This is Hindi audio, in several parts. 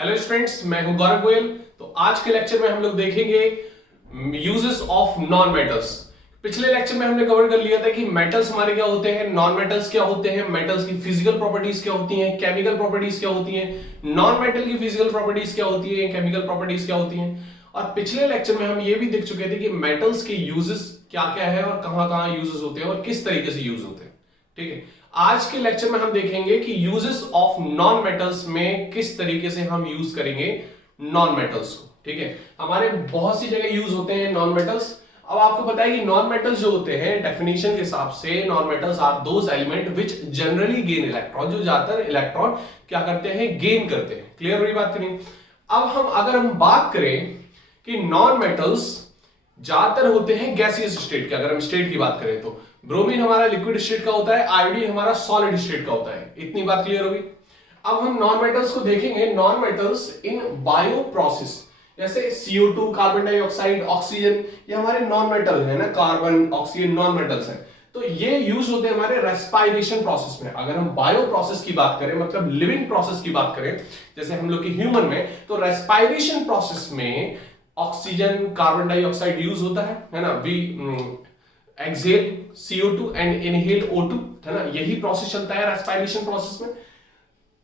हेलो स्टूडेंट्स, मैं हूं गौरव गोयल। तो आज के लेक्चर में हम लोग देखेंगे यूजेस ऑफ नॉन मेटल्स। पिछले लेक्चर में हमने कवर कर लिया था कि मेटल्स हमारे क्या होते हैं, नॉन मेटल्स क्या होते हैं, मेटल्स की फिजिकल प्रॉपर्टीज क्या होती हैं, केमिकल प्रॉपर्टीज क्या होती हैं, नॉन मेटल की फिजिकल प्रॉपर्टीज क्या होती है, केमिकल प्रॉपर्टीज क्या होती हैं। और पिछले लेक्चर में हम ये भी देख चुके थे कि मेटल्स के यूजेस क्या क्या है और कहां कहां यूजेस होते हैं और किस तरीके से यूज होते हैं। ठीक है, आज के लेक्चर में हम देखेंगे कि यूजेस ऑफ नॉन मेटल्स में किस तरीके से हम यूज करेंगे नॉन मेटल्स को। ठीक है, हमारे बहुत सी जगह यूज होते हैं नॉन मेटल्स। अब आपको पता है कि नॉन मेटल्स जो होते हैं डेफिनेशन के हिसाब से non metals are those element which generally gain electron, जो ज्यादातर इलेक्ट्रॉन क्या करते हैं, गेन करते हैं। क्लियर हुई बात करें। अब अगर हम बात करें कि नॉन मेटल्स ज्यादातर होते हैं गैसियस स्टेट के, अगर हम स्टेट की बात करें तो ब्रोमीन हमारा लिक्विड स्टेट का होता है, आयोडीन हमारा सॉलिड स्टेट का होता है। इतनी बात क्लियर होगी। अब हम नॉन मेटल्स को देखेंगे, non metals in bio process, जैसे CO2, कार्बन डाइऑक्साइड, ऑक्सीजन, ये हमारे नॉन मेटल है ना, कार्बन ऑक्सीजन नॉन मेटल्स हैं। तो ये यूज होते हैं हमारे रेस्पिरेशन प्रोसेस में। अगर हम बायो प्रोसेस की बात करें, मतलब लिविंग प्रोसेस की बात करें, जैसे हम लोग के ह्यूमन में, तो रेस्पिरेशन प्रोसेस में ऑक्सीजन, कार्बन डाइऑक्साइड यूज होता है ना। We Excel CO2 and inhale O2, है ना। यही प्रोसेस चलता है रेस्पिरेशन प्रोसेस में।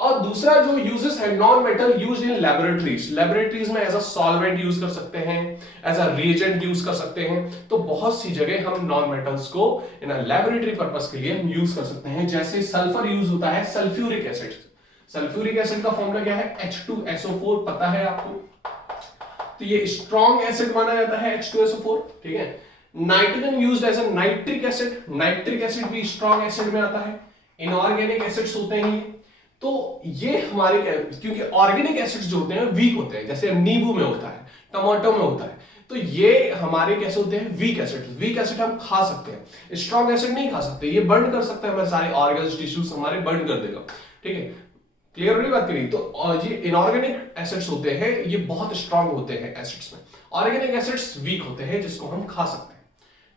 और दूसरा जो यूजेस है नॉन मेटल यूज्ड इन लैबोरेटरीज, लैबोरेटरीज में एज अ सॉल्वेंट यूज कर सकते हैं, एज अ रिएजेंट यूज कर सकते हैं। तो बहुत सी जगह हम नॉन मेटल्स को इन लैबोरेटरी पर्पस के लिए हम यूज कर सकते हैं। जैसे सल्फर यूज होता है, सल्फ्यूरिक एसिड। सल्फ्यूरिक एसिड का फॉर्मूला क्या है, H2SO4, पता है आपको। तो ये स्ट्रॉन्ग एसिड माना जाता है H2SO4। ठीक है। Nitrogen used as a nitric acid, nitric acid भी स्ट्रॉन्ग एसिड में आता है। इनऑर्गेनिक एसिड्स होते हैं ये। तो ये हमारे, क्योंकि ऑर्गेनिक एसिड्स जो होते हैं वीक होते हैं, जैसे नींबू में होता है, टमाटो में होता है, तो ये हमारे कैसे होते हैं, वीक एसिड। वीक एसिड हम खा सकते हैं, स्ट्रॉन्ग एसिड नहीं खा सकते। ये बर्न कर सकते हैं हमारे सारे ऑर्गन्स, टिश्यूज हमारे बर्न कर देगा। ठीक है, क्लियर हुई बात करी। तो ये इनऑर्गेनिक एसिड्स होते हैं, ये बहुत स्ट्रॉन्ग होते हैं एसिड्स में। ऑर्गेनिक एसिड्स वीक होते हैं, जिसको हम खा सकते हैं।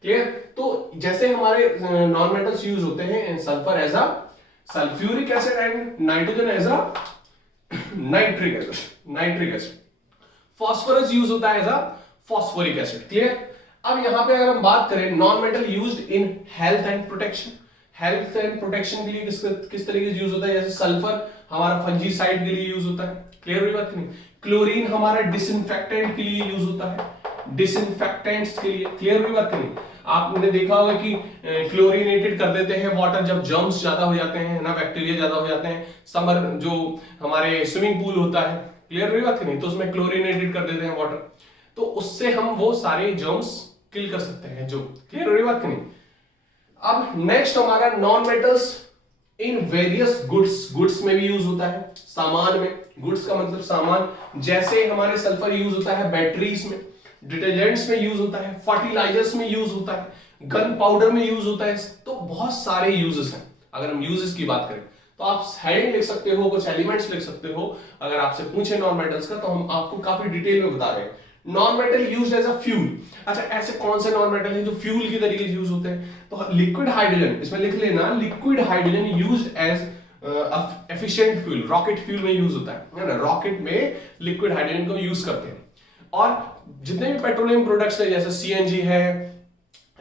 क्लियर। तो जैसे हमारे नॉन मेटल्स यूज होते हैं, sulphur as a sulphuric acid and nitrogen as a nitric acid. Phosphorus use होता है as a phosphoric acid. Clear. अब यहां पे अगर हम बात करें non metal used in health and protection, health and protection के लिए किस तरीके से यूज होता है, जैसे सल्फर हमारा फंजीसाइड के लिए यूज होता है। क्लियर हुई बात नहीं। क्लोरीन हमारा डिसइंफेक्टेंट के लिए यूज होता है, डिसइंफेक्टेंट्स के लिए। क्लियर हुई बात नहीं। आपने देखा होगा कि क्लोरीनेटेड कर देते हैं वाटर जब जर्म्स ज्यादा हो जाते हैं ना, बैक्टीरिया ज्यादा हो जाते हैं। समर जो हमारे स्विमिंग पूल होता है, क्लियर हुई बात नहीं, तो उसमें क्लोरीनेटेड कर देते हैं वाटर, तो उससे हम वो सारे जर्म्स किल कर सकते हैं जो। क्लियर हुई बात नहीं। अब नेक्स्ट हमारा non metals in various goods, goods में भी यूज होता है, सामान में। गुड्स का मतलब सामान, जैसे हमारे सल्फर यूज होता है बैटरीज में, डिटर्जेंट्स में यूज होता है, फर्टिलाइजर्स में यूज होता है, गन पाउडर में यूज होता है। तो बहुत सारे यूजेस हैं। अगर हम यूजेस की बात करें तो आप हेडिंग लिख सकते हो, कुछ एलिमेंट्स लिख सकते हो। अगर आपसे पूछे नॉन मेटल्स का, तो हम आपको काफी डिटेल में बता रहे हैं। Non metal used as a fuel. अच्छा, ऐसे कौन से नॉन मेटल हैं जो फ्यूल की तरीके से यूज होते हैं, तो लिक्विड हाइड्रोजन, इसमें लिख लेना, liquid hydrogen used as efficient fuel, rocket fuel में यूज होता है ना। रॉकेट में लिक्विड हाइड्रोजन को यूज करते हैं। और जितने भी पेट्रोलियम प्रोडक्ट्स हैं, जैसे CNG है,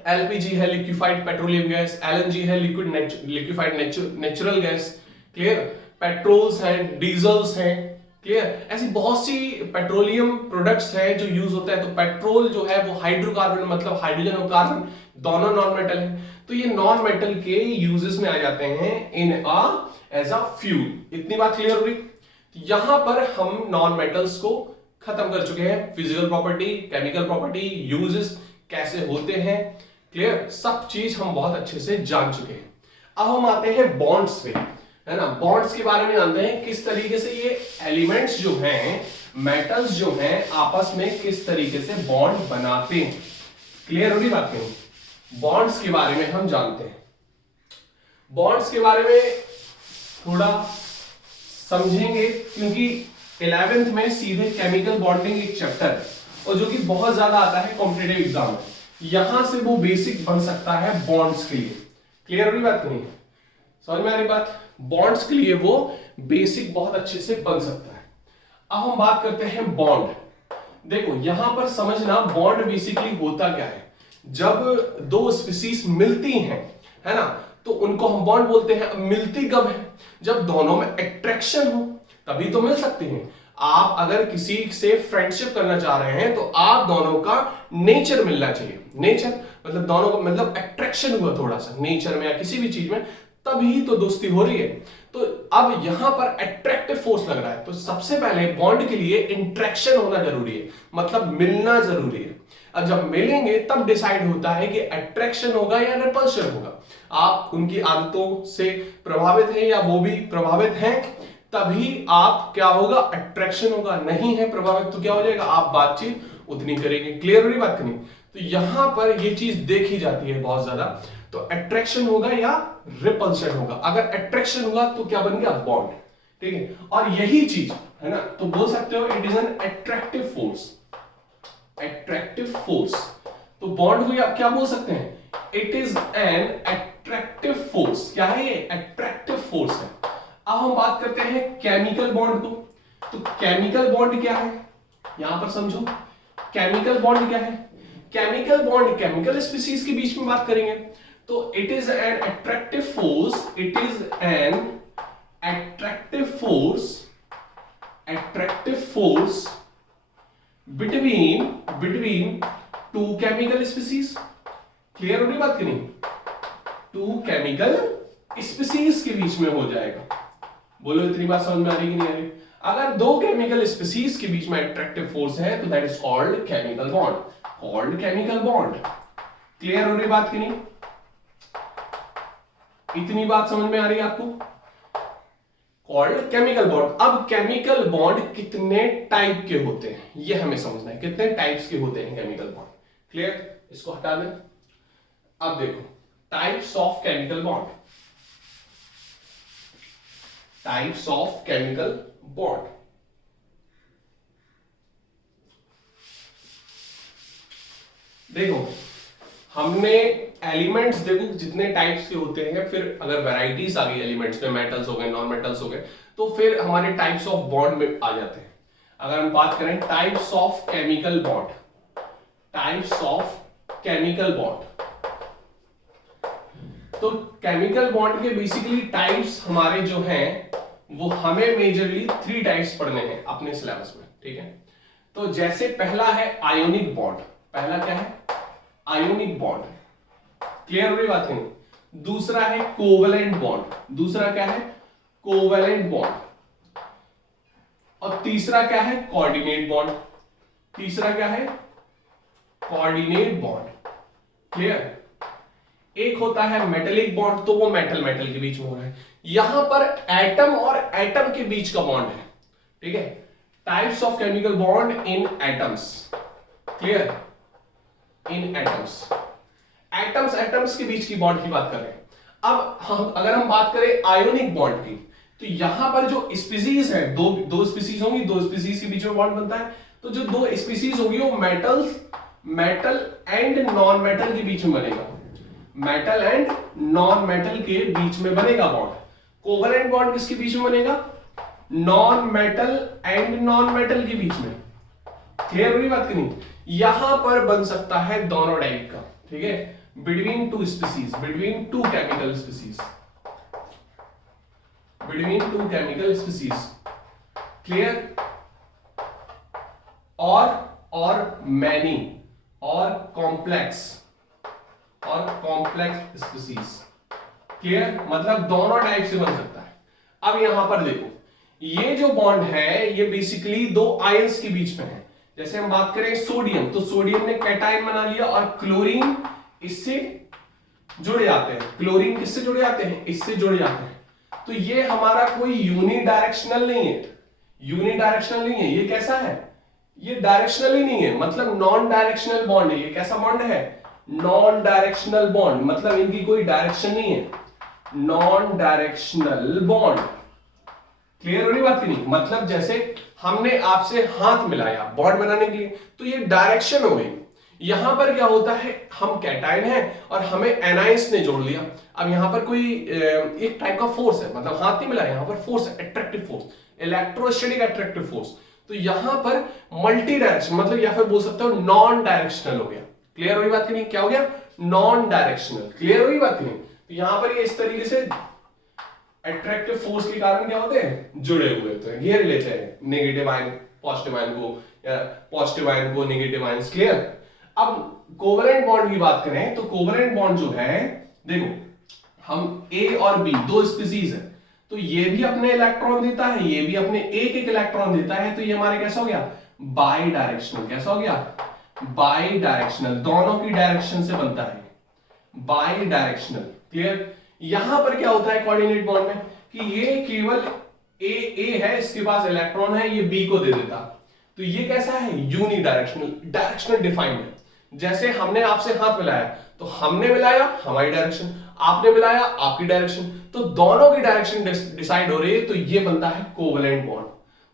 LPG है, लिक्विफाइड पेट्रोलियम गैस, LNG है, liquefied natural gas. Clear. Patrols हैं, डीजल्स हैं। क्लियर। ऐसी बहुत सी पेट्रोलियम प्रोडक्ट्स हैं जो यूज होता है। तो पेट्रोल जो है वो हाइड्रोकार्बन, मतलब हाइड्रोजन और कार्बन दोनों नॉन मेटल है। तो ये नॉन मेटल के यूजेस में आ जाते हैं इन एज अ फ्यूल। इतनी बात क्लियर हुई। यहां पर हम नॉन मेटल्स को खत्म कर चुके हैं। Physical property, chemical property, uses कैसे होते हैं, क्लियर, सब चीज हम बहुत अच्छे से जान चुके हैं। अब हम आते हैं बॉन्ड्स पे, है ना। बॉन्ड्स के बारे में जानते हैं, किस तरीके से ये एलिमेंट्स जो हैं, मेटल्स जो हैं, आपस में किस तरीके से बॉन्ड बनाते हैं। क्लियर होगी बात नहीं। बॉन्ड्स के बारे में हम जानते हैं। बॉन्ड्स के बारे में थोड़ा समझेंगे, क्योंकि 11th में सीधे केमिकल बॉन्डिंग एक चैप्टर है, और जो कि बहुत ज्यादा आता है कॉम्पिटिटिव एग्जाम में। यहां से वो बेसिक बन सकता है बॉन्ड्स के लिए। क्लियर हुई बात नहीं, समझ में आ रही बात। बॉन्ड्स के लिए वो बेसिक बहुत अच्छे से बन सकता है। अब हम बात करते हैं बॉन्ड। देखो यहां पर समझना बॉन्ड बेसिकली होता क्या है। जब दो स्पीसीज मिलती हैं, है ना, तो उनको हम बॉन्ड बोलते हैं। अब मिलती कब है? जब दोनों में अट्रैक्शन हो, तभी तो मिल सकते हैं। आप अगर किसी से फ्रेंडशिप करना चाह रहे हैं तो आप दोनों का नेचर मिलना चाहिए। नेचर मतलब दोनों को मतलब अट्रैक्शन हुआ थोड़ा सा नेचर में या किसी भी चीज में, तभी तो दोस्ती हो रही है। तो अब यहां पर अट्रैक्टिव फोर्स लग रहा है, तो सबसे पहले बॉन्ड के लिए इंट्रैक्शन होना जरूरी है, मतलब मिलना जरूरी है। अब जब मिलेंगे तब डिसाइड होता है कि अट्रैक्शन होगा या रिपल्शन होगा। आप उनकी आदतों से प्रभावित हैं या वो भी प्रभावित हैं, तभी आप क्या होगा, अट्रैक्शन होगा। नहीं है प्रभावित तो क्या हो जाएगा, आप बातचीत उतनी करेंगे। क्लियर हो रही बात नहीं? तो यहां पर ये चीज देखी जाती है बहुत ज्यादा। तो अट्रैक्शन होगा या रिपल्शन होगा। अगर अट्रैक्शन हुआ तो क्या बन गया, बॉन्ड। ठीक है, और यही चीज है ना, तो बोल सकते हो it is an attractive force. Attractive force तो बॉन्ड को आप क्या बोल सकते हैं, it is an attractive force. क्या है ये, अट्रैक्टिव फोर्स है। अब हम बात करते हैं केमिकल बॉन्ड को। तो केमिकल बॉन्ड क्या है, यहां पर समझो केमिकल बॉन्ड क्या है। केमिकल बॉन्ड केमिकल स्पीसीज के बीच में बात करेंगे तो it is an attractive force. It is an attractive force between two chemical species. Clear हो रही बात की नहीं? टू केमिकल स्पीसीज के बीच में हो जाएगा। बोलो इतनी बात समझ में आ रही कि नहीं आ रही? अगर दो केमिकल स्पीसीज के बीच में अट्रैक्टिव फोर्स है तो that is called chemical bond. Called chemical bond. Clear हो रही बात की नहीं? इतनी बात समझ में आ रही है आपको? Called chemical bond. अब केमिकल बॉन्ड कितने टाइप के होते हैं ये हमें समझना है, कितने टाइप्स के होते हैं केमिकल बॉन्ड। क्लियर? इसको हटा दें। अब देखो types of chemical bond. Types of chemical bond. देखो हमने एलिमेंट्स देखो जितने टाइप्स के होते हैं, फिर अगर वैरायटीज आ गई एलिमेंट्स में, मेटल्स हो गए, नॉन मेटल्स हो गए, तो फिर हमारे टाइप्स ऑफ बॉन्ड में आ जाते हैं। अगर हम बात करें types of chemical bond, types of chemical bond, तो केमिकल बॉन्ड के बेसिकली टाइप्स हमारे जो हैं वो हमें मेजरली 3 टाइप्स पढ़ने हैं अपने सिलेबस में। ठीक है, तो जैसे पहला है आयोनिक बॉन्ड। पहला क्या है, आयोनिक बॉन्ड। क्लियर हो रही बात है? दूसरा है कोवेलेंट बॉन्ड। दूसरा क्या है, कोवेलेंट बॉन्ड। और तीसरा क्या है, कोऑर्डिनेट बॉन्ड। तीसरा क्या है, कोऑर्डिनेट बॉन्ड। क्लियर? एक होता है मेटेलिक बॉन्ड, तो वो मेटल मेटल के बीच में हो रहा है। यहां पर एटम और एटम के बीच का बॉन्ड है। ठीक है, types of chemical bond in atoms. Clear? In atoms, atoms atoms के बीच की बॉन्ड की बात कर रहे हैं। अब अगर हम बात करें आयोनिक बॉन्ड की, तो यहां पर जो स्पीसीज है, दो स्पीसीज होंगी, दो स्पीसीज के बीच में बॉन्ड बनता है। तो जो दो स्पीसीज होगी वो मेटल एंड नॉन मेटल के बीच में बनेगा। मेटल एंड नॉन मेटल के बीच में बनेगा बॉन्ड। कोवेलेंट बॉन्ड किसके बीच में बनेगा, non metal and non metal के बीच में। क्लियर हो रही बात की नहीं? यहां पर बन सकता है दोनों टाइप का। ठीक है, between two species, between two chemical species, between two chemical species. Clear? और मैनी और कॉम्प्लेक्स स्पीसीज। क्लियर? मतलब दोनों टाइप से बन सकता है। अब यहां पर देखो ये जो बॉन्ड है ये बेसिकली दो आयंस के बीच में है। जैसे हम बात करें सोडियम, तो सोडियम ने कैटायन बना लिया और क्लोरीन इससे जुड़ जाते हैं। क्लोरीन किससे जुड़ जाते हैं, इससे जुड़ जाते हैं। तो ये हमारा कोई यूनिडायरेक्शनल नहीं है। यूनिडायरेक्शनल नहीं है, ये कैसा है, ये डायरेक्शनल ही नहीं है, मतलब नॉन डायरेक्शनल बॉन्ड है। ये कैसा बॉन्ड है, नॉन डायरेक्शनल बॉन्ड, मतलब इनकी कोई डायरेक्शन नहीं है। Non directional bond. क्लियर हो रही बात की नहीं? मतलब जैसे हमने आपसे हाथ मिलाया बॉन्ड बनाने के लिए, तो ये डायरेक्शन हो गई। यहां पर क्या होता है, हम कैटायन है और हमें एनायंस ने जोड़ लिया। अब यहां पर कोई एक टाइप का फोर्स है, मतलब हाथ नहीं मिलाया, यहां पर फोर्स है, attractive force, electrostatic attractive force. तो यहां पर मल्टी डायरेक्शन मतलब या फिर बोल सकते हो नॉन डायरेक्शनल हो गया। क्लियर हुई बात कि नहीं? क्या हो गया? Non directional. क्लियर हुई बात कि नहीं? तो यहां पर ये इस तरीके से अट्रैक्टिव फोर्स के कारण क्या होते हैं? जुड़े हुए होते हैं, घेर लेते हैं नेगेटिव आयन पॉजिटिव आयन को, या पॉजिटिव आयन को नेगेटिव आयन। क्लियर? अब कोवलेंट बॉन्ड की बात करें तो कोवलेंट बॉन्ड जो है, देखो हम ए और बी दो स्पीसीज है, तो ये भी अपने इलेक्ट्रॉन देता है, ये भी अपने एक एक इलेक्ट्रॉन देता है, तो ये हमारे कैसा हो गया? By directional. कैसा हो गया? बाई डायरेक्शनल, दोनों की डायरेक्शन से बनता है, बाई डायरेक्शनल। क्लियर? यहां पर क्या होता है कोऑर्डिनेट बॉन्ड में कि ये केवल ए है, इसके पास इलेक्ट्रॉन है, ये बी को दे देता, तो ये कैसा है? यूनी डायरेक्शनल, डायरेक्शनल डिफाइंड है। जैसे हमने आपसे हाथ मिलाया, तो हमने मिलाया हमारी डायरेक्शन, आपने मिलाया आपकी डायरेक्शन, तो दोनों की डायरेक्शन डिसाइड हो रही है, तो ये बनता है कोवलेंट बॉन्ड।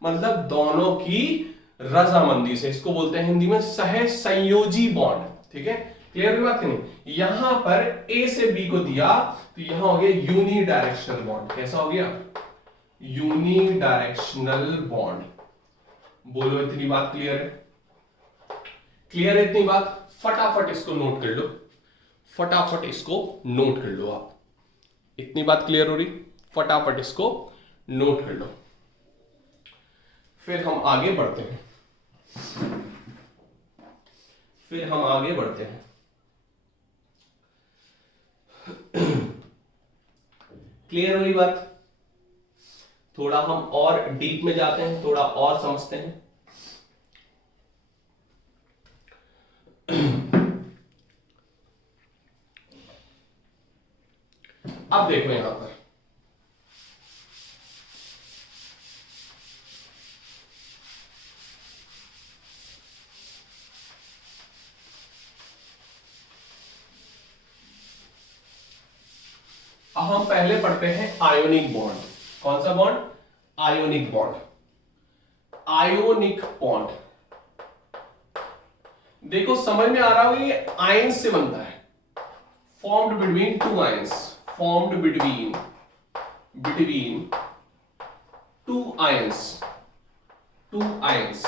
मतलब दोनों की रजामंदी से, इसको बोलते हैं हिंदी में सह संयोजी बॉन्ड। ठीक है? क्लियर हुई बात कि नहीं? यहां पर ए से बी को दिया, तो यहां हो गया यूनी डायरेक्शनल बॉन्ड। कैसा हो गया? Unidirectional bond. बोलो इतनी बात क्लियर है? क्लियर है इतनी बात? फटाफट इसको नोट कर लो, फटाफट इसको नोट कर लो आप। इतनी बात क्लियर हो रही? फटाफट इसको नोट कर लो, फिर हम आगे बढ़ते हैं, फिर हम आगे बढ़ते हैं। क्लियर हुई बात? थोड़ा हम और डीप में जाते हैं, थोड़ा और समझते हैं। अब देखो यहां पर अब हम पहले पढ़ते हैं आयोनिक बॉन्ड। कौन सा bond? Ionic bond. Ionic bond देखो समझ में आ रहा हो, ये आयंस से बनता है, formed between two ions, formed between two ions, two ions.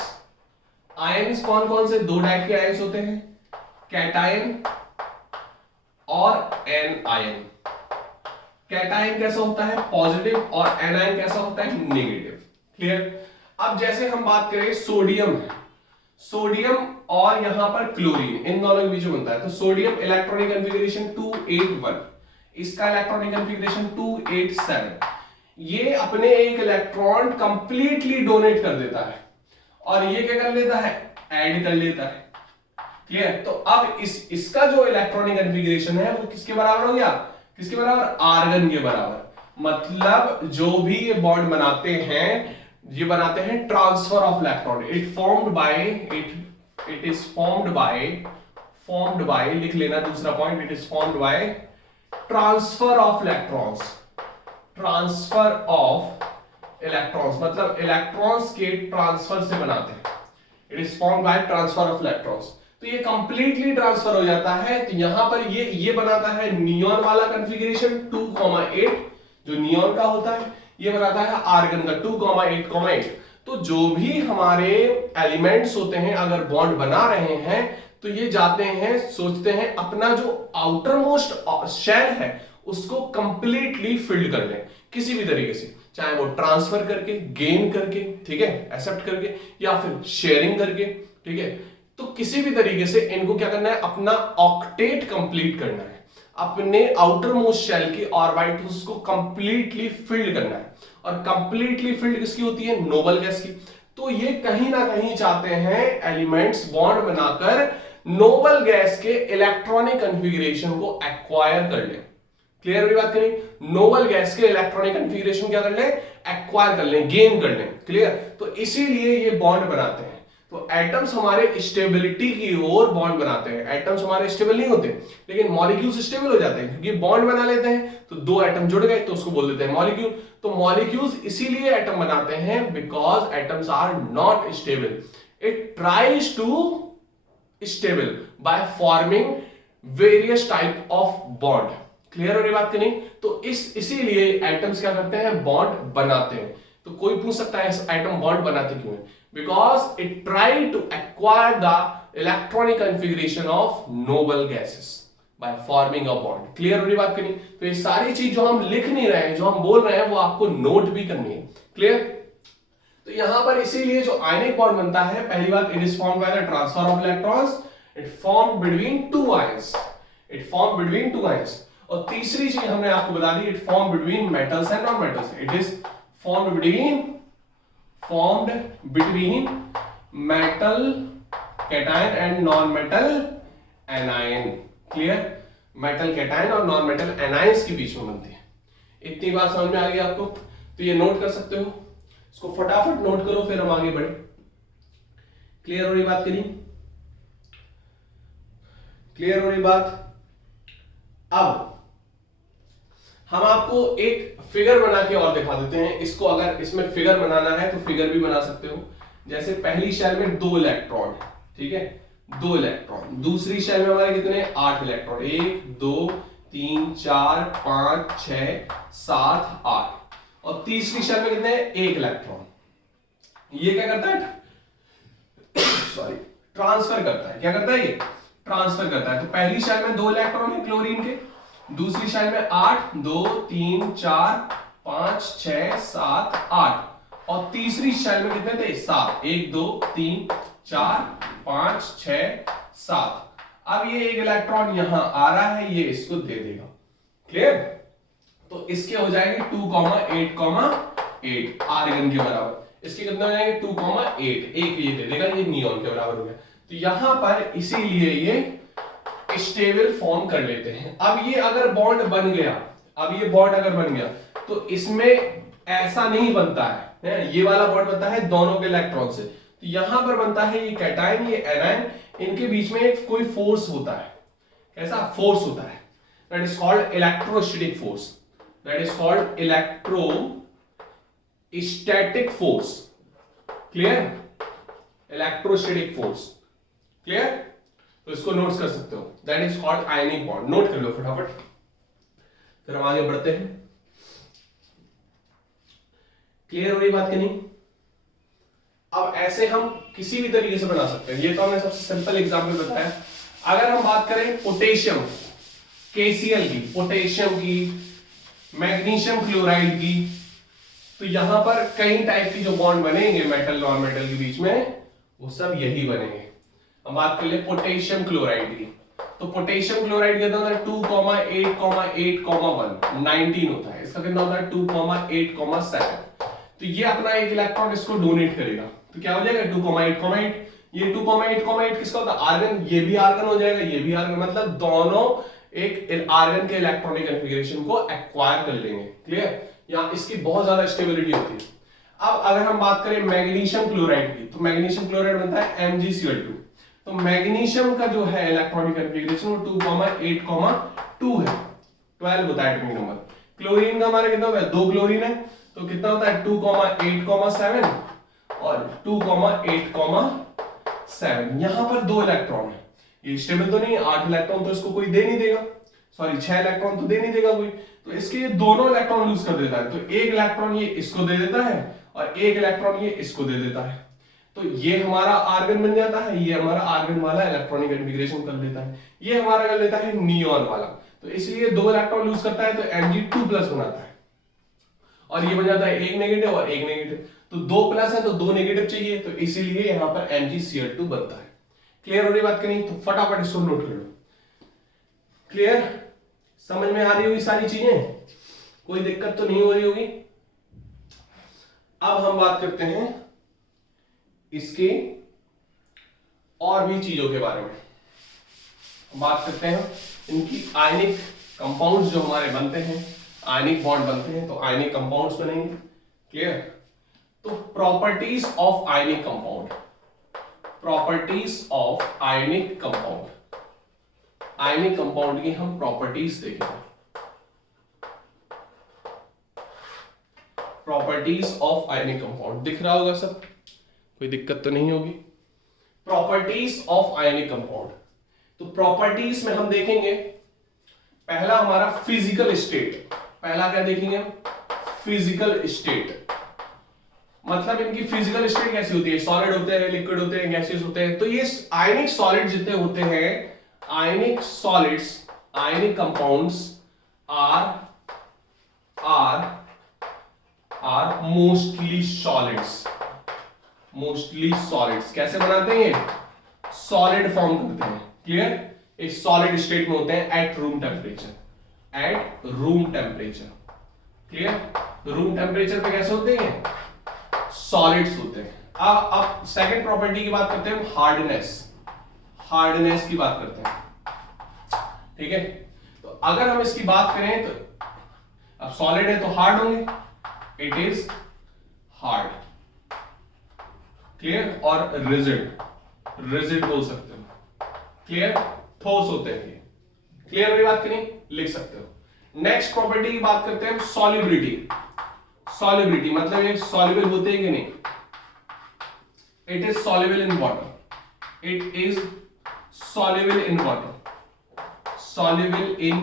Ions कौन कौन से? दो टाइप के आयंस होते हैं, कैटायन और एन आयन। कैटायन कैसा होता है? पॉजिटिव, और एनायन कैसा होता है? नेगेटिव। क्लियर? अब जैसे हम बात करें सोडियम है, सोडियम और यहां पर क्लोरीन, इन दोनों के बीच में बनता है, तो सोडियम इलेक्ट्रॉनिक कॉन्फ़िगरेशन 281, इसका इलेक्ट्रॉनिक कॉन्फ़िगरेशन 287। ये अपने एक इलेक्ट्रॉन कंप्लीटली डोनेट कर देता है, और ये क्या कर लेता है? ऐड कर लेता है। क्लियर? तो अब इसका जो इलेक्ट्रॉनिक कॉन्फ़िगरेशन है वो किसके बराबर हो गया? किसके बराबर? आर्गन के बराबर। मतलब जो भी ये बॉन्ड बनाते हैं, ये बनाते हैं transfer of electron. It is formed bye, लिख लेना दूसरा point, it is formed by transfer of electrons. Transfer of electrons मतलब इलेक्ट्रॉन्स के ट्रांसफर से बनाते हैं। It is formed by transfer of electrons, तो ये कंप्लीटली ट्रांसफर हो जाता है। तो यहां पर ये बनाता है नियॉन वाला कॉन्फ़िगरेशन 2,8, जो नियॉन का होता है, ये बनाता है आर्गन का 2,8,8। तो जो भी हमारे एलिमेंट्स होते हैं, अगर बॉन्ड बना रहे हैं, तो ये जाते हैं, सोचते हैं अपना जो आउटर मोस्ट शेल है उसको कंप्लीटली फिल्ड कर लें किसी भी तरीके से, चाहे वो ट्रांसफर करके, गेन करके, ठीक है, एक्सेप्ट करके, या फिर शेयरिंग करके। ठीक है? तो किसी भी तरीके से इनको क्या करना है? अपना ऑक्टेट कंप्लीट करना है, अपने आउटर मोस्ट शेल की ऑर्बिटल्स को कंप्लीटली फिल्ड करना है। और कंप्लीटली फिल्ड किसकी होती है? नोबल गैस की। तो ये कहीं ना कहीं चाहते हैं एलिमेंट्स बॉन्ड बनाकर नोबल गैस के इलेक्ट्रॉनिक कॉन्फ़िगरेशन को एक्वायर कर ले। क्लियर हुई बात करें? नोबल गैस के इलेक्ट्रॉनिक कॉन्फ़िगरेशन क्या कर ले? एक्वायर कर ले, गेन कर ले। क्लियर? तो इसीलिए ये बॉन्ड बनाते हैं। तो एटम्स हमारे स्टेबिलिटी की ओर बॉन्ड बनाते हैं। एटम्स हमारे स्टेबल नहीं होते, लेकिन मॉलिक्यूल्स स्टेबल हो जाते हैं, क्योंकि बॉन्ड बना लेते हैं, तो दो एटम जुड़ गए तो उसको बोल देते हैं मॉलिक्यूल। तो मॉलिक्यूल्स इसीलिए एटम बनाते हैं, because atoms are not stable. It tries to stable by forming various type of bond. Clear हो रही बात कि नहीं? तो इसीलिए एटम्स क्या करते हैं? बॉन्ड बनाते हैं। तो कोई पूछ सकता है इस एटम बॉन्ड बनाते क्यों है? Because it try to acquire the electronic configuration of noble gases by forming a bond. Clear हो रही बात करनी? तो ये सारी चीज जो हम लिख नहीं रहे हैं, जो हम बोल रहे हैं, वो आपको नोट भी करनी है। क्लियर? तो यहां पर इसीलिए जो आयनिक बॉन्ड बनता है, पहली बात, it is formed by the transfer of electrons, it form between two ions, it form between two ions. और तीसरी चीज हमने आपको बता दी, it form between metals and non metals, it is formed between metal cation and non-metal anion। Clear? Metal cation और नॉन मेटल एनायंस के बीच में बनती है। इतनी बात समझ में आ गई आपको? तो ये नोट कर सकते हो, इसको फटाफट नोट करो, फिर हम आगे बढ़े। क्लियर हो रही बात करी? क्लियर हो रही बात? अब हम आपको एक फिगर बना के और दिखा देते हैं। इसको अगर इसमें फिगर बनाना है तो फिगर भी बना सकते हो। जैसे पहली शेल में 2 इलेक्ट्रॉन, ठीक है, 2 इलेक्ट्रॉन। दूसरी शेल में हमारे कितने? 8 इलेक्ट्रॉन, 1 2 3 4 5 6 7 8। और तीसरी शेल में कितने? 1 इलेक्ट्रॉन। ये क्या करता है? सॉरी, ट्रांसफर करता है। क्या करता है? ये ट्रांसफर करता है। तो पहली शेल में 2 इलेक्ट्रॉन है क्लोरीन के, दूसरी शेल में 8 2 3 4 5 6 7 8। और तीसरी शेल में कितने थे? 7, 1 2 3 4 5 6 7। अब ये 1 इलेक्ट्रॉन यहां आ रहा है, ये इसको दे देगा। क्लियर? तो इसके हो जाएंगे 2,8,8 आर्गन के बराबर। इसके कितने हो जाएंगे? 2,8। एक ये दे देगा, ये नियॉन के बराबर हो गया। तो यहां पर इसीलिए ये स्टेबल फॉर्म कर लेते हैं। अब ये अगर बॉन्ड बन गया, अब ये बॉन्ड अगर बन गया तो इसमें ऐसा नहीं बनता है, ये वाला बॉन्ड बनता है दोनों के इलेक्ट्रॉन से। तो यहां पर बनता है ये कैटायन, ये एनायन, इनके बीच में एक कोई फोर्स होता है। कैसा फोर्स होता है? That is called electrostatic force, that is called electrostatic force. Clear? Electrostatic force. Clear? तो इसको नोट्स कर सकते हो, that is called ionic bond. Note कर लो फटाफट, फिर हम आगे बढ़ते हैं। क्लियर हो रही बात कि नहीं? अब ऐसे हम किसी भी तरीके से बना सकते हैं। ये तो हमने सबसे सिंपल एग्जांपल बताया। अगर हम बात करें पोटेशियम KCl की, पोटेशियम की, मैग्नीशियम क्लोराइड की, तो यहां पर कई टाइप की जो बॉन्ड बनेंगे मेटल नॉन मेटल के बीच में, वो सब यही बनेंगे। हम बात कर ले पोटेशियम क्लोराइड की, तो पोटेशियम क्लोराइड कितना होता है? 2,8,8,1 19 होता है। इसका कितना होता है? 2,8,7। तो ये अपना 1 इलेक्ट्रॉन इसको डोनेट करेगा, तो क्या हो जाएगा? 2,8,8। ये 2,8,8 किसका होता है? आर्गन। ये भी आर्गन हो जाएगा, ये भी आर्गन, मतलब दोनों एक आर्गन के इलेक्ट्रॉनिक कॉन्फ़िगरेशन को एक्वायर कर लेंगे। क्लियर? यहाँ इसकी बहुत ज्यादा स्टेबिलिटी होती है। अब अगर हम बात करें मैग्नीशियम क्लोराइड की, तो मैग्नीशियम क्लोराइड बनता है MgCl2। तो मैग्नीशियम का जो है इलेक्ट्रॉनिक कॉन्फ़िगरेशन वो 2,8,2 है, 12 होता है एटॉमिक नंबर। क्लोरीन का हमारा कितना होता है? 2 क्लोरीन है, तो कितना होता है? 2,8,7 और 2,8,7। यहां पर 2 इलेक्ट्रॉन है, ये स्टेबल तो नहीं है। 8 इलेक्ट्रॉन तो इसको कोई दे नहीं देगा, सॉरी 6 इलेक्ट्रॉन तो दे नहीं देगा कोई, तो इसके ये दोनों इलेक्ट्रॉन लूज कर देता है। तो 1 इलेक्ट्रॉन ये इसको दे देता है और 1 इलेक्ट्रॉन ये इसको दे देता है। तो ये हमारा आर्गन बन जाता है, ये हमारा आर्गन वाला इलेक्ट्रॉनिक कॉन्फ़िगरेशन कर लेता है, ये हमारा कर लेता है नियॉन वाला। तो इसलिए 2 इलेक्ट्रॉन लूज करता है तो Mg2+ बनाता है, और ये बन जाता है 1 नेगेटिव और 1 नेगेटिव। तो 2 प्लस है तो 2 नेगेटिव चाहिए, तो इसीलिए यहां पर MgCl2 बनता है। क्लियर हो रही बात की नहीं? तो फटाफट इसको नोट कर लो। क्लियर? समझ में आ रही होगी सारी चीजें, कोई दिक्कत तो नहीं हो रही होगी। अब हम बात करते हैं इसके और भी चीजों के बारे में। बात करते हैं इनकी आयनिक कंपाउंड्स जो हमारे बनते हैं, आयनिक बॉन्ड बनते हैं, तो आयनिक कंपाउंड्स बनेंगे। क्लियर? तो properties of ionic compound, properties of ionic compound, ionic compound की हम प्रॉपर्टीज देखेंगे। प्रॉपर्टीज ऑफ आयनिक कंपाउंड दिख रहा होगा सब, कोई दिक्कत तो नहीं होगी। प्रॉपर्टीज ऑफ आयनिक कंपाउंड, तो प्रॉपर्टीज में हम देखेंगे पहला हमारा फिजिकल स्टेट। पहला क्या देखेंगे? Physical state. मतलब इनकी फिजिकल स्टेट कैसी होती है, सॉलिड होते हैं, लिक्विड होते हैं, गैसियस होते हैं। तो ये आयनिक सॉलिड जितने होते हैं, ionic solids, ionic compounds are mostly solids. Mostly solids कैसे बनाते हैं, ये सॉलिड फॉर्म करते हैं। क्लियर, एक सॉलिड स्टेट में होते हैं at room temperature, at room temperature. Clear, room temperature पे कैसे होते हैं, सॉलिड्स होते हैं। अब सेकंड प्रॉपर्टी की बात करते हैं, हार्डनेस। हार्डनेस की बात करते हैं, ठीक है। तो अगर हम इसकी बात करें तो अब सॉलिड है तो हार्ड होंगे, इट इज हार्ड। क्लियर, और रिजिड, रिजिड बोल सकते हो। क्लियर, ठोस होते हैं ये। क्लियर मेरी बात करें, लिख सकते हो। नेक्स्ट प्रॉपर्टी की बात करते हैं, सॉल्युबिलिटी। सॉल्युबिलिटी मतलब ये सॉल्युबल होते हैं कि नहीं, it is soluble in water, it is soluble in water, soluble in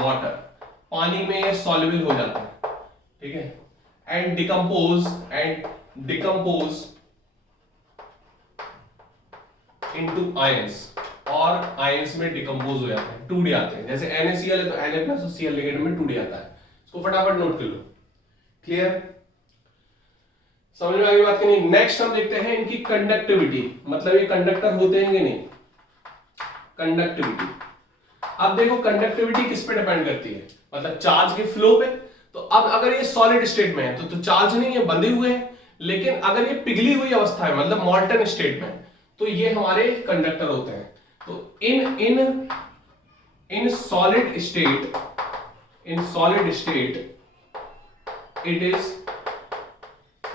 water, पानी में ये सॉल्युबल हो जाता है, ठीक है। एंड डिकम्पोज इनटू आयंस, और आयंस में डिकम्पोज हो जाते हैं, 2D आते हैं। जैसे NaCl है तो Na+Cl नेगेटिव में 2D आता है, इसको फटाफट नोट कर लो। क्लियर, समझ में आ गई बात कि नहीं। नेक्स्ट हम देखते हैं इनकी कंडक्टिविटी, मतलब ये कंडक्टर होते हैं कि नहीं, कंडक्टिविटी। अब देखो कंडक्टिविटी किस पे डिपेंड करती है, मतलब चार्ज के फ्लो पे। तो अब अगर ये सॉलिड स्टेट में है तो चार्ज नहीं है, बंधे हुए हैं। लेकिन अगर ये पिघली हुई अवस्था है, मतलब मॉल्टन स्टेट में, तो ये हमारे कंडक्टर होते हैं। तो in solid state it is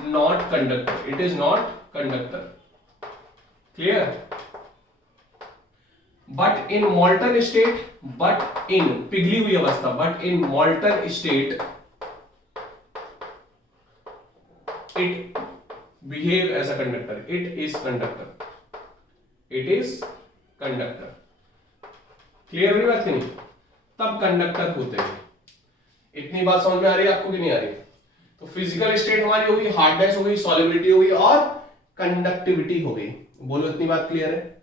not conductor, it is not conductor. Clear, but in molten state, but in पिघली हुई अवस्था, but in molten state it behave as a conductor, it is conductor, it is conductor. Clear हुई बात कि नहीं, तब कंडक्टर होते हैं। इतनी बात समझ में आ रही है आपको कि नहीं आ रही है। तो फिजिकल स्टेट हमारी होगी, हार्डनेस हो गई, सॉल्युबिलिटी हो गई और कंडक्टिविटी हो गई। बोलो इतनी बात क्लियर है,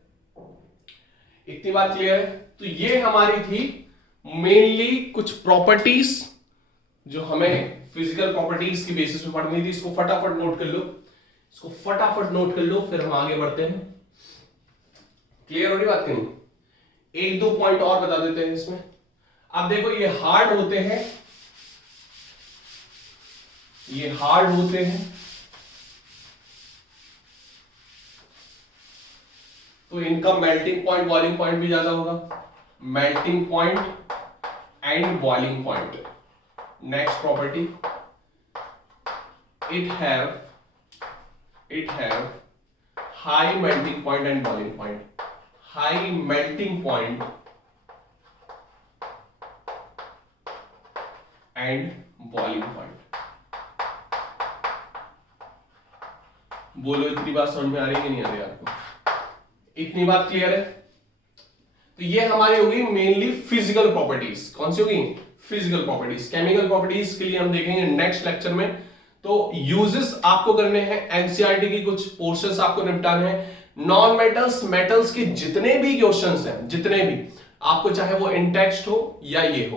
इतनी बात क्लियर है। तो ये हमारी थी मेनली कुछ प्रॉपर्टीज जो हमें फिजिकल प्रॉपर्टीज की बेसिस पे पढ़नी थी। इसको फटाफट नोट कर लो, इसको फटाफट नोट कर लो, फिर हम आगे बढ़ते हैं। क्लियर हो रही बात कहीं, एक दो पॉइंट और बता देते हैं इसमें। अब देखो ये हार्ड होते हैं, ये हार्ड होते हैं, तो इनका मेल्टिंग पॉइंट, बॉइलिंग पॉइंट भी ज्यादा होगा। Melting point and boiling point. Next property, it have high melting point and boiling point. High melting point and boiling point. बोलो इतनी बात समझ में आ रही है कि नहीं आ रही आपको, इतनी बात क्लियर है। तो ये हमारी होगी मेनली फिजिकल प्रॉपर्टीज। कौन सी होगी, फिजिकल प्रॉपर्टीज। केमिकल प्रॉपर्टीज के लिए हम देखेंगे नेक्स्ट लेक्चर में। तो यूजेस आपको करने हैं, एनसीईआरटी की कुछ पोर्शंस आपको निपटाने हैं। नॉन मेटल्स, मेटल्स के जितने भी क्वेश्चंस हैं, जितने भी आपको, चाहे वो इन टेक्स्ट हो या ये हो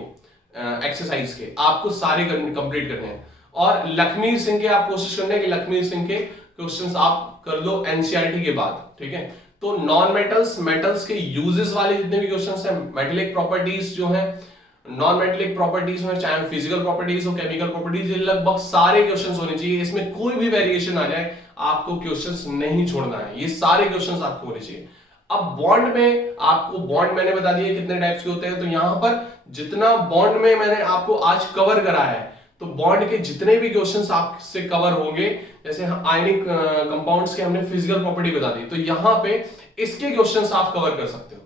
एक्सरसाइज के, आपको सारे कंप्लीट करने हैं। और लखमीर सिंह के आप कोशिश करने कि लखमीर सिंह के क्वेश्चंस आप कर लो एनसीईआरटी के बाद, ठीक है। तो नॉन मेटल्स, मेटल्स के यूजेस वाले जितने भी क्वेश्चंस हैं, मेटेलिक प्रॉपर्टीज जो हैं, नॉन मेटेलिक प्रॉपर्टीज में चाहे फिजिकल प्रॉपर्टीज हो, केमिकल प्रॉपर्टीज, लगभग सारे क्वेश्चंस होने चाहिए। इसमें कोई भी वेरिएशन आ जाए आपको क्वेश्चंस नहीं छोड़ना है, ये सारे क्वेश्चंस आपको होने चाहिए। अब बॉन्ड में आपको, बॉन्ड मैंने बता दिया कितने टाइप्स के होते हैं। तो यहां पर जितना बॉन्ड में मैंने आपको आज कवर करा है, तो बॉन्ड के जितने भी क्वेश्चंस आपसे कवर होंगे, जैसे आयनिक कंपाउंड्स के हमने फिजिकल प्रॉपर्टी बता दी, तो यहां पे इसके क्वेश्चंस आप कवर कर सकते हो।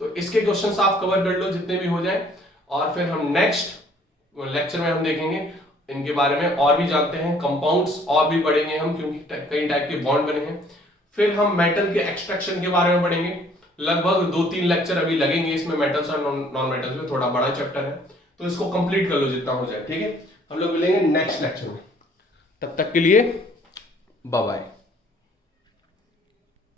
तो इसके क्वेश्चंस आप कवर कर लो जितने भी हो जाए, और फिर हम नेक्स्ट लेक्चर में हम देखेंगे इनके बारे में, और भी जानते हैं। कंपाउंड्स और भी पढ़ेंगे हम, क्योंकि कई टाइप के बॉन्ड बने हैं। फिर हम मेटल के एक्सट्रैक्शन के बारे में पढ़ेंगे। लगभग 2-3 लेक्चर अभी लगेंगे इसमें, मेटल्स और नॉन मेटल्स में। थोड़ा बड़ा चैप्टर है, तो इसको कंप्लीट कर लो जितना हो जाए, ठीक है। हम लोग मिलेंगे नेक्स्ट लेक्चर में, तब तक के लिए बाय बाय।